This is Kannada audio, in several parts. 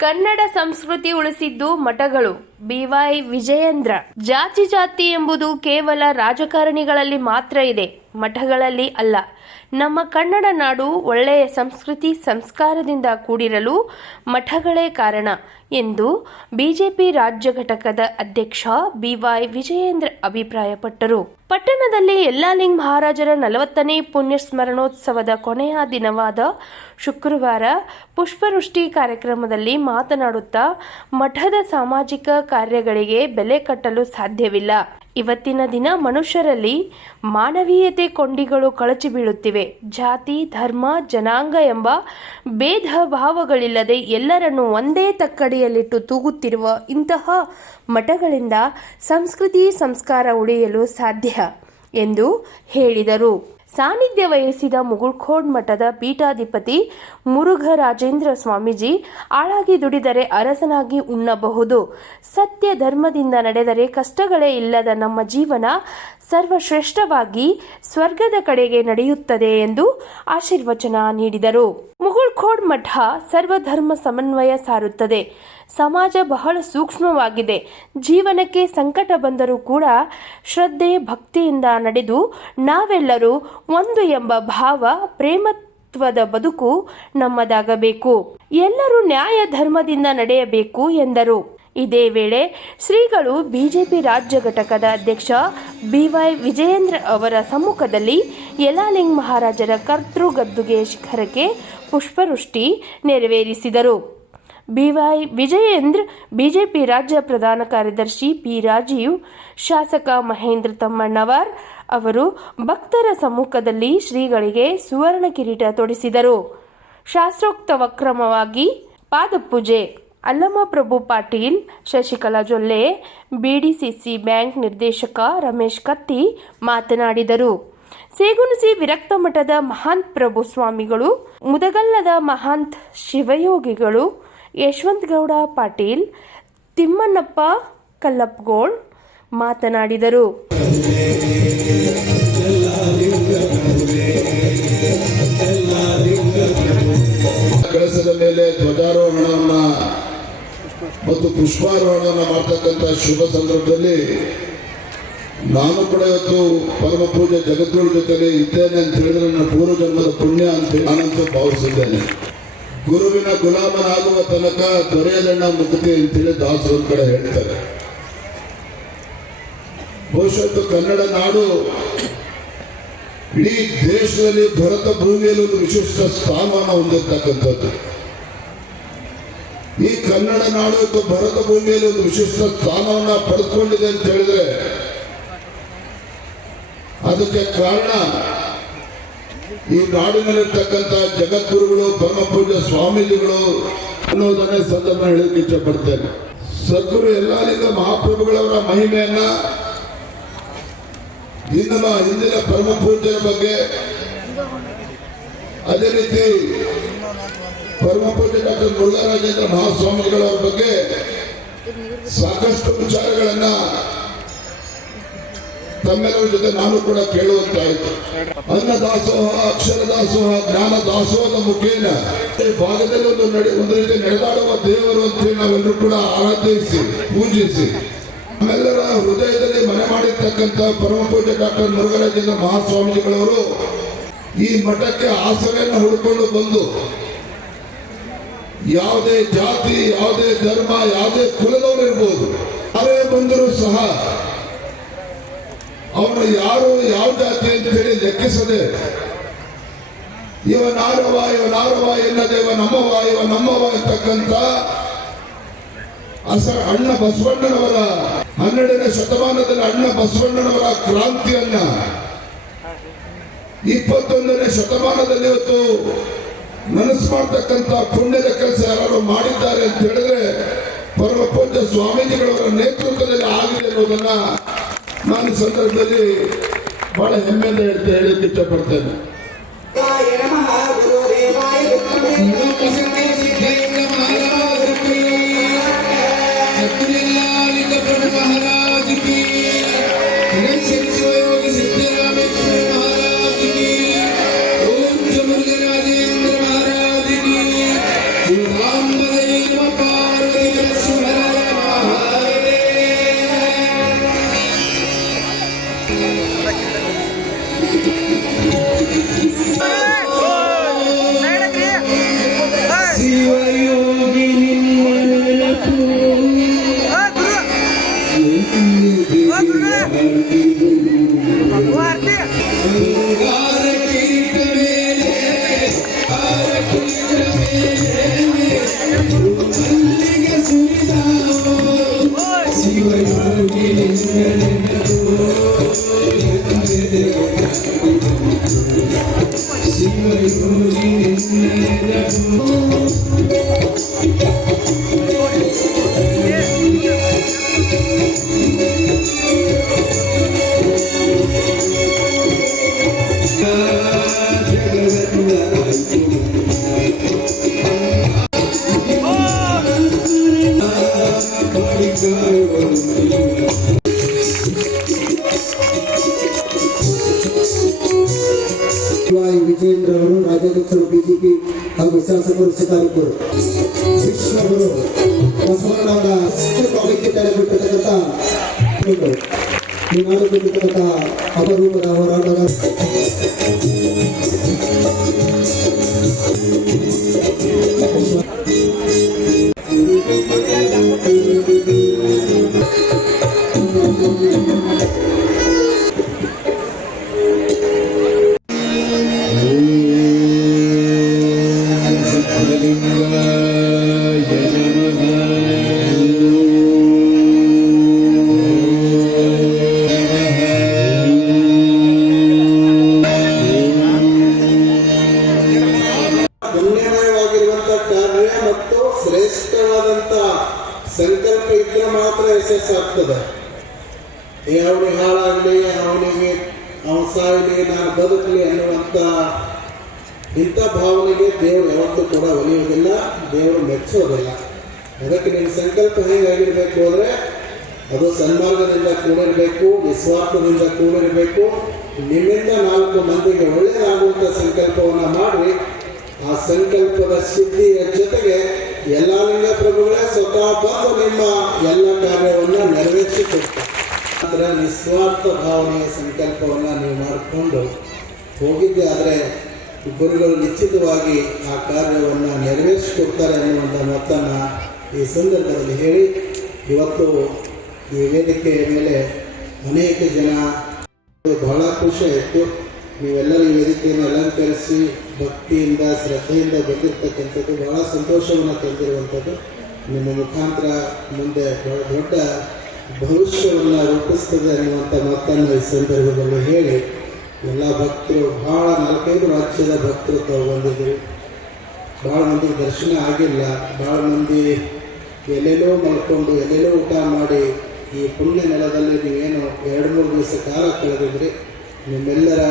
ಕನ್ನಡ ಸಂಸ್ಕೃತಿ ಉಳಿಸಿದ್ದು ಮಠಗಳು. B Y Vijayendra. ಜಾತಿ ಜಾತಿ ಎಂಬುದು ಕೇವಲ ರಾಜಕಾರಣಿಗಳಲ್ಲಿ ಮಾತ್ರ ಇದೆ. ಮಠಗಳಲ್ಲಿ ಅಲ್ಲ. ನಮ್ಮ ಕನ್ನಡ ನಾಡು ಒಳ್ಳೆಯ ಸಂಸ್ಕೃತಿ ಸಂಸ್ಕಾರದಿಂದ ಕೂಡಿರಲು ಮಠಗಳೇ ಕಾರಣ. ಎಂದು ಬಿಜೆಪಿ ರಾಜ್ಯ ಘಟಕದ ಅಧ್ಯಕ್ಷ ಬಿವೈ ವಿಜಯೇಂದ್ರ ಅಭಿಪ್ರಾಯಪಟ್ಟರು. ಪಟ್ಟಣದಲ್ಲಿ ಯಲ್ಲಾಲಿಂಗ್ ಮಹಾರಾಜರ ನಲವತ್ತನೇ ಪುಣ್ಯ ಸ್ಮರಣೋತ್ಸವದ ಕೊನೆಯ ದಿನವಾದ ಶುಕ್ರವಾರ ಪುಷ್ಪವೃಷ್ಟಿ ಕಾರ್ಯಕ್ರಮದಲ್ಲಿ ಮಾತನಾಡುತ್ತಾ ಮಠದ ಸಾಮಾಜಿಕ ಕಾರ್ಯಗಳಿಗೆ ಬೆಲೆ ಕಟ್ಟಲು ಸಾಧ್ಯವಿಲ್ಲ. ಇವತ್ತಿನ ದಿನ ಮನುಷ್ಯರಲ್ಲಿ ಮಾನವೀಯತೆ ಕೊಂಡಿಗಳು ಕಳಚಿ ಬೀಳುತ್ತಿವೆ. ಜಾತಿ, ಧರ್ಮ, ಜನಾಂಗ ಎಂಬ ಭೇದ ಭಾವಗಳಿಲ್ಲದೆ ಎಲ್ಲರನ್ನು ಒಂದೇ ತಕ್ಕಡಿಯಲ್ಲಿಟ್ಟು ತೂಗುತ್ತಿರುವ ಇಂತಹ ಮಠಗಳಿಂದ ಸಂಸ್ಕೃತಿ ಸಂಸ್ಕಾರ ಉಳಿಯಲು ಸಾಧ್ಯ ಎಂದು ಹೇಳಿದರು. ಸಾನ್ನಿಧ್ಯ ವಹಿಸಿದ ಮುಗುಳ್ಖೋಡ್ ಮಠದ ಪೀಠಾಧಿಪತಿ ಮುರುಘರಾಜೇಂದ್ರ ಸ್ವಾಮೀಜಿ ಆಳಾಗಿ ದುಡಿದರೆ ಅರಸನಾಗಿ ಉಣ್ಣಬಹುದು. ಸತ್ಯ ಧರ್ಮದಿಂದ ನಡೆದರೆ ಕಷ್ಟಗಳೇ ಇಲ್ಲದ ನಮ್ಮ ಜೀವನ ಸರ್ವಶ್ರೇಷ್ಠವಾಗಿ ಸ್ವರ್ಗದ ಕಡೆಗೆ ನಡೆಯುತ್ತದೆ ಎಂದು ಆಶೀರ್ವಚನ ನೀಡಿದರು. ಮುಗುಳ್ಖೋಡ್ ಮಠ ಸರ್ವಧರ್ಮ ಸಮನ್ವಯ ಸಾರುತ್ತದೆ. ಸಮಾಜ ಬಹಳ ಸೂಕ್ಷ್ಮವಾಗಿದೆ. ಜೀವನಕ್ಕೆ ಸಂಕಟ ಬಂದರೂ ಕೂಡ ಶ್ರದ್ಧೆ, ಭಕ್ತಿಯಿಂದ ನಡೆದು ನಾವೆಲ್ಲರೂ ಒಂದು ಎಂಬ ಭಾವ, ಪ್ರೇಮತ್ವದ ಬದುಕು ನಮ್ಮದಾಗಬೇಕು. ಎಲ್ಲರೂ ನ್ಯಾಯ ಧರ್ಮದಿಂದ ನಡೆಯಬೇಕು ಎಂದರು. ಇದೇ ವೇಳೆ ಶ್ರೀಗಳು ಬಿಜೆಪಿ ರಾಜ್ಯ ಘಟಕದ ಅಧ್ಯಕ್ಷ ಬಿವೈ ವಿಜಯೇಂದ್ರ ಅವರ ಸಮ್ಮುಖದಲ್ಲಿ ಯಲಾಲಿಂಗ್ ಮಹಾರಾಜರ ಕರ್ತೃ ಗದ್ದುಗೆ ಶಿಖರಕ್ಕೆ ಪುಷ್ಪವೃಷ್ಟಿ ನೆರವೇರಿಸಿದರು. ಬಿವೈ ವಿಜಯೇಂದ್ರ ಬಿಜೆಪಿ ರಾಜ್ಯ ಪ್ರಧಾನ ಕಾರ್ಯದರ್ಶಿ ಪಿ ರಾಜೀವ್, ಶಾಸಕ ಮಹೇಂದ್ರ ತಮ್ಮಣ್ಣವರ್ ಅವರು ಭಕ್ತರ ಸಮ್ಮುಖದಲ್ಲಿ ಶ್ರೀಗಳಿಗೆ ಸುವರ್ಣ ಕಿರೀಟ ತೊಡಿಸಿದರು. ಶಾಸ್ತ್ರೋಕ್ತ ವಕ್ರಮವಾಗಿ ಪಾದಪೂಜೆ ಅಲ್ಲಮಪ್ರಭು ಪಾಟೀಲ್, ಶಶಿಕಲಾ ಜೊಲ್ಲೆ, ಬಿಡಿಸಿಸಿ ಬ್ಯಾಂಕ್ ನಿರ್ದೇಶಕ ರಮೇಶ್ ಕತ್ತಿ ಮಾತನಾಡಿದರು. ಸೇಗುಣಸಿ ವಿರಕ್ತ ಮಠದ ಮಹಾಂತ್ ಪ್ರಭು ಸ್ವಾಮಿಗಳು, ಮುದಗಲ್ಲದ ಮಹಾಂತ್ ಶಿವಯೋಗಿಗಳು ಯಶವಂತ ಗೌಡ ಪಾಟೀಲ್, ತಿಮ್ಮಣ್ಣಪ್ಪ ಕಲ್ಲಪ್ಪಗೋಳ್ ಮಾತನಾಡಿದರು. ಕಳಸದ ಮೇಲೆ ಧ್ವಜಾರೋಹಣವನ್ನ ಮತ್ತು ಪುಷ್ಪಾರೋಹಣ ಮಾಡ್ತಕ್ಕಂಥ ಶುಭ ಸಂದರ್ಭದಲ್ಲಿ ನಾನು ಕೂಡ ಇವತ್ತು ಪರಮ ಪೂಜೆ ಜಗದ್ಗುರು ಜೊತೆಗೆ ಇದ್ದೇನೆ ಅಂತ ಹೇಳಿದ್ರೆ ನನ್ನ ಪೂರ್ವ ಪುಣ್ಯ ಅಂತ ನಾನಂತೂ ಭಾವಿಸಿದ್ದೇನೆ. ಗುರುವಿನ ಗುಲಾಮನಾಗುವ ತನಕ ದೊರೆಯದಣ್ಣ ಮುಕ್ತಿ ಅಂತೇಳಿ ದಾಸರು ಕೂಡ ಹೇಳ್ತಾರೆ. ಬಹುಶಃ ಕನ್ನಡ ನಾಡು ಇಡೀ ದೇಶದಲ್ಲಿ ಭರತ ಭೂಮಿಯಲ್ಲಿ ಒಂದು ವಿಶಿಷ್ಟ ಸ್ಥಾನಮಾನ ಹೊಂದಿರತಕ್ಕಂಥದ್ದು. ಕನ್ನಡ ನಾಡು ಇವತ್ತು ಭರತ ಭೂಮಿಯಲ್ಲಿ ಒಂದು ವಿಶಿಷ್ಟ ಸ್ಥಾನವನ್ನ ಪಡೆದುಕೊಂಡಿದೆ ಅಂತ ಹೇಳಿದ್ರೆ ಅದಕ್ಕೆ ಕಾರಣ ಈ ನಾಡಿನಲ್ಲಿರ್ತಕ್ಕಂಥ ಜಗದ್ಗುರುಗಳು ಪರಮ ಪೂಜ್ಯ ಸ್ವಾಮೀಜಿಗಳು ಅನ್ನೋದನ್ನೇ ಸಂದರ್ಭ ಹೇಳಕ್ಕೆ ಇಷ್ಟಪಡ್ತೇನೆ. ಸದ್ಗುರು ಎಲ್ಲರಿಂದ ಮಹಾಪ್ರಭುಗಳವರ ಮಹಿಮೆಯನ್ನ ನಮ್ಮ ಹಿಂದಿನ ಪರಮ ಪೂಜ್ಯರ ಬಗ್ಗೆ ಅದೇ ರೀತಿ ಪರಮ ಪೂಜ್ಯ ಡಾಕ್ಟರ್ ಮುರುಘರಾಜೇಂದ್ರ ಮಹಾಸ್ವಾಮಿಗಳ ಬಗ್ಗೆ ಸಾಕಷ್ಟು ವಿಚಾರಗಳನ್ನ ತಮ್ಮೆಲ್ಲರ ಜೊತೆ ನಾನು ಕೂಡ ಕೇಳುವಂತಾಯಿತು. ಅನ್ನ ದಾಸೋಹ ಅಕ್ಷರ ದಾಸೋಹ ಜ್ಞಾನ ದಾಸೋಹದ ಮುಖೇನ ಭಾಗದಲ್ಲಿ ಒಂದು ನಡೆ ಒಂದು ರೀತಿ ನಡೆದಾಡುವ ದೇವರು ಅಂತ ನಾವೆಲ್ಲರೂ ಕೂಡ ಆರಾಧಿಸಿ, ಪೂಜಿಸಿ. ನಮ್ಮೆಲ್ಲರ ಹೃದಯದಲ್ಲಿ ಮನೆ ಮಾಡಿರ್ತಕ್ಕಂಥ ಪರಮ ಪೂಜ್ಯ ಡಾಕ್ಟರ್ ಮುರುಘರಾಜೇಂದ್ರ ಮಹಾಸ್ವಾಮಿಗಳವರು ಈ ಮಠಕ್ಕೆ ಆಸರೆಯನ್ನು ಹುಡುಕೊಂಡು ಬಂದು ಯಾವುದೇ ಜಾತಿ, ಯಾವುದೇ ಧರ್ಮ, ಯಾವುದೇ ಕುಲದವರು ಇರ್ಬೋದು ಯಾರೇ ಬಂದರೂ ಸಹ ಅವರು ಯಾರು ಯಾವ ಜಾತಿ ಅಂತ ಹೇಳಿ ಲೆಕ್ಕಿಸದೆ, ಇವ ನಾರವ ಇವ ನಾರವ ಎನ್ನದೆ, ಇವ ನಮ್ಮವ ಇವ ನಮ್ಮವ ಅಂತಕ್ಕಂಥ ಅಸ ಅಣ್ಣ ಬಸವಣ್ಣನವರ ಹನ್ನೆರಡನೇ ಶತಮಾನದಲ್ಲಿ ಅಣ್ಣ ಬಸವಣ್ಣನವರ ಕ್ರಾಂತಿಯನ್ನ ಇಪ್ಪತ್ತೊಂದನೇ ಶತಮಾನದಲ್ಲಿ ಇವತ್ತು ಮನಸ್ಸು ಮಾಡ್ತಕ್ಕಂಥ ಪುಣ್ಯದ ಕೆಲಸ ಯಾರು ಮಾಡಿದ್ದಾರೆ ಅಂತ ಹೇಳಿದ್ರೆ ಪರಮ ಪೂಜ್ಯ ಸ್ವಾಮೀಜಿಗಳವರ ನೇತೃತ್ವದಲ್ಲಿ ಆಗಿದೆ ಅನ್ನೋದನ್ನ ನಾನು ಸಂದರ್ಭದಲ್ಲಿ ಬಹಳ ಹೆಮ್ಮೆಯಿಂದ ಹೇಳ್ತಾ ಹೇಳಕ್ಕೆ ಇಷ್ಟಪಡ್ತೇನೆ. ವೈ ವಿಜೇಂದ್ರ ಅವರು ರಾಜ್ಯಾಧ್ಯಕ್ಷರು ಬಿಜೆಪಿ ಹಾಗೂ ಶಾಸಕರು ಶಿಕಾರಿಪುರ ವಿಶ್ವಗುರು ಬಸವಣ್ಣವರ ಕಾವ್ಯಕ್ಕೆ ತಡೆಬಿಟ್ಟಿರ್ತಕ್ಕಂಥ ಈ ನಾಡು ಬಿಟ್ಟಿರ್ತಕ್ಕಂಥ ಅಪರೂಪದ ಹೋರಾಟಗಾರ ಶ್ರೇಷ್ಠವಾದಂತ ಸಂಕಲ್ಪ ಇದ್ರೆ ಮಾತ್ರ ಯಶಸ್ಸಾಗ್ತದೆ ಅವನಿಗೆ ಹಾಳಾಗಲಿ ಅವನಿಗೆ ಅವನ ಸಾಯಲಿ ನಾನು ಬದುಕಲಿ ಅನ್ನುವಂಥ ಇಂಥ ಭಾವನೆಗೆ ದೇವರು ಯಾವತ್ತೂ ಕೂಡ ಒಲಿಯೋದಿಲ್ಲ ದೇವರು ಮೆಚ್ಚೋದಿಲ್ಲ ಅದಕ್ಕೆ ನಿಮ್ಮ ಸಂಕಲ್ಪ ಹೇಗಾಗಿರ್ಬೇಕು ಅಂದರೆ, ಅದು ಸನ್ಮಾರ್ಗದಿಂದ ಕೂಡಿರಬೇಕು, ನಿಸ್ವಾರ್ಥದಿಂದ ಕೂಡಿರಬೇಕು. ನಿಮ್ಮಿಂದ ನಾಲ್ಕು ಮಂದಿಗೆ ಒಳ್ಳೆಯದಾಗುವಂಥ ಸಂಕಲ್ಪವನ್ನು ಮಾಡಿ ಆ ಸಂಕಲ್ಪದ ಸಿದ್ಧಿಯ ಜೊತೆಗೆ ಎಲ್ಲ ಲಿಂಗ ಪ್ರಭುಗಳೇ, ಸ್ವತಃ ಬಂದು ನಿಮ್ಮ ಎಲ್ಲ ಕಾರ್ಯವನ್ನು ನೆರವೇರಿಸಿಕೊಡ್ತಾರೆ ಅದರ ನಿಸ್ವಾರ್ಥ ಭಾವನೆಯ ಸಂಕಲ್ಪವನ್ನು ನೀವು ಮಾಡಿಕೊಂಡು ಹೋಗಿದ್ದೆ. ಆದರೆ ಗುರುಗಳು ನಿಶ್ಚಿತವಾಗಿ ಆ ಕಾರ್ಯವನ್ನು ನೆರವೇರಿಸಿಕೊಡ್ತಾರೆ ಅನ್ನುವಂಥ ಮಾತನ್ನು ಈ ಸಂದರ್ಭದಲ್ಲಿ ಹೇಳಿ, ಇವತ್ತು ಈ ವೇದಿಕೆಯ ಮೇಲೆ ಅನೇಕ ಜನ ಬಹಳ ಖುಷಿ ಆಯಿತು. ನೀವೆಲ್ಲರೂ ಈ ವೇದಿಕೆಯನ್ನು ಅಲಂಕರಿಸಿ ಭಕ್ತಿಯಿಂದ, ಶ್ರದ್ಧೆಯಿಂದ ಬಂದಿರತಕ್ಕಂಥದ್ದು, ಬಹಳ ಸಂತೋಷವನ್ನು ತಂದಿರುವಂಥದ್ದು. ನಿಮ್ಮ ಮುಖಾಂತರ ಮುಂದೆ ಬಹಳ ದೊಡ್ಡ ಭವಿಷ್ಯವನ್ನು ರೂಪಿಸ್ತದೆ ಅನ್ನುವಂಥ ಮಾತನ್ನು ಈ ಸಂದರ್ಭದಲ್ಲಿ ಹೇಳಿ ಎಲ್ಲ ಭಕ್ತರು, ಬಹಳ ನಾಲ್ಕೈದು ರಾಜ್ಯದ ಭಕ್ತರು ತಾವು ಬಂದಿದ್ದರು. ಭಾಳ ಮಂದಿ ದರ್ಶನ ಆಗಿಲ್ಲ. ಭಾಳ ಮಂದಿ ಎಲ್ಲೆಲ್ಲೋ ಮಲ್ಕೊಂಡು, ಎಲ್ಲೆಲ್ಲೋ ಊಟ ಮಾಡಿ ಈ ಪುಣ್ಯ ನೆಲದಲ್ಲಿ ನೀವೇನು ಎರಡು ಮೂರು ದಿವಸ ಕಾಲ ಕಳೆದಿದ್ರಿ. ನಿಮ್ಮೆಲ್ಲರ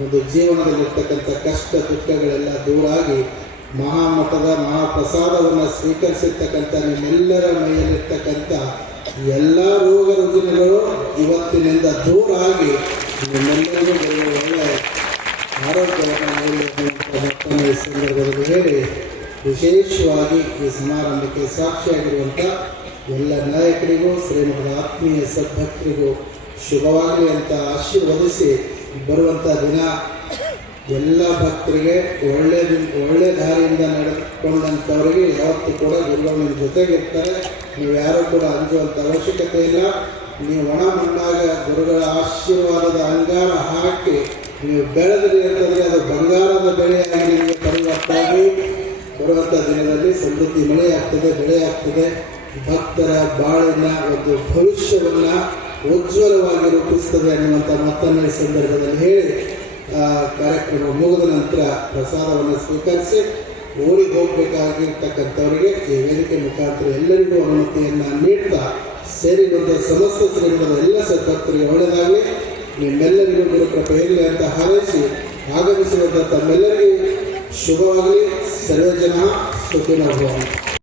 ಒಂದು ಜೀವನದಲ್ಲಿರ್ತಕ್ಕಂಥ ಕಷ್ಟ ದುಃಖಗಳೆಲ್ಲ ದೂರ ಆಗಿ ಮಹಾಮಠದ ಮಹಾಪ್ರಸಾದವನ್ನು ಸ್ವೀಕರಿಸಿರ್ತಕ್ಕಂಥ ನಿಮ್ಮೆಲ್ಲರ ಮೈಯಲ್ಲಿರ್ತಕ್ಕಂಥ ಎಲ್ಲ ರೋಗ ರುಜಿನಗಳು ಇವತ್ತಿನಿಂದ ದೂರ ಆಗಿ ನಿಮ್ಮೆಲ್ಲರಿಗೂ ಒಳ್ಳೆಯ ಆರೋಗ್ಯವನ್ನು ಸಂದರ್ಭದಲ್ಲಿ ಹೇಳಿ, ವಿಶೇಷವಾಗಿ ಈ ಸಮಾರಂಭಕ್ಕೆ ಸಾಕ್ಷಿಯಾಗಿರುವಂಥ ಎಲ್ಲ ನಾಯಕರಿಗೂ ಶ್ರೀಮಠದ ಆತ್ಮೀಯ ಸದ್ಭಕ್ತರಿಗೂ ಶುಭವಾಗಲಿ ಅಂತ ಆಶೀರ್ವದಿಸಿ ಬರುವಂಥ ದಿನ ಎಲ್ಲ ಭಕ್ತರಿಗೆ ಒಳ್ಳೆ ಒಳ್ಳೆ ದಾರಿಯಿಂದ ನಡೆದುಕೊಂಡಂಥವರಿಗೆ ಯಾವತ್ತೂ ಕೂಡ ಗುರುಗಳು ಜೊತೆಗಿರ್ತಾರೆ ನೀವು ಯಾರೂ ಕೂಡ ಅಂಜುವಂಥ ಅವಶ್ಯಕತೆ ಇಲ್ಲ. ನೀವು ಒಣ ಮಣ್ಣಾಗ ಗುರುಗಳ ಆಶೀರ್ವಾದದ ಅಂಗಾರ ಹಾಕಿ ನೀವು ಬೆಳೆದ್ರಿ ಅಂತಂದರೆ ಅದು ಬಂಗಾರದ ಬೆಳೆಯಾಗಿ ನಿಮಗೆ ಪರಿವರ್ತಾಗಿ ಬರುವಂಥ ದಿನದಲ್ಲಿ ಸಮೃದ್ಧಿ ಮಳೆಯಾಗ್ತದೆ, ಬೆಳೆಯಾಗ್ತದೆ. ಭಕ್ತರ ಬಾಳಿನ ಒಂದು ಭವಿಷ್ಯವನ್ನು ಉಜ್ವಲವಾಗಿ ರೂಪಿಸ್ತದೆ ಅನ್ನುವಂಥ ಮಾತನ್ನು ಈ ಸಂದರ್ಭದಲ್ಲಿ ಹೇಳಿ ಕಾರ್ಯಕ್ರಮ ಮುಗಿದ ನಂತರ ಪ್ರಸಾದವನ್ನು ಸ್ವೀಕರಿಸಿ ಓಡಿ ಹೋಗಬೇಕಾಗಿರ್ತಕ್ಕಂಥವರಿಗೆ ಈ ವೇದಿಕೆ ಮುಖಾಂತರ ಎಲ್ಲರಿಗೂ ಅನುಮತಿಯನ್ನು ನೀಡ್ತಾ ಸೇರಿದಂಥ ಸಮಸ್ತ ಶ್ರೀಮಠದ ಎಲ್ಲ ಸದ್ಭಕ್ತರಿಗೆ ಒಳ್ಳೆಯದಾಗಲಿ. ನಿಮ್ಮೆಲ್ಲರಿಗೂ ಗುರು ಕೃಪೆ ಇರಲಿ ಅಂತ ಹಾರೈಸಿ ಆಗಮಿಸಿದಂಥ ತಮ್ಮೆಲ್ಲರಿಗೂ ಶುಭವಾಗಲಿ. ಸರ್ವಜನ ಸುಖಿನ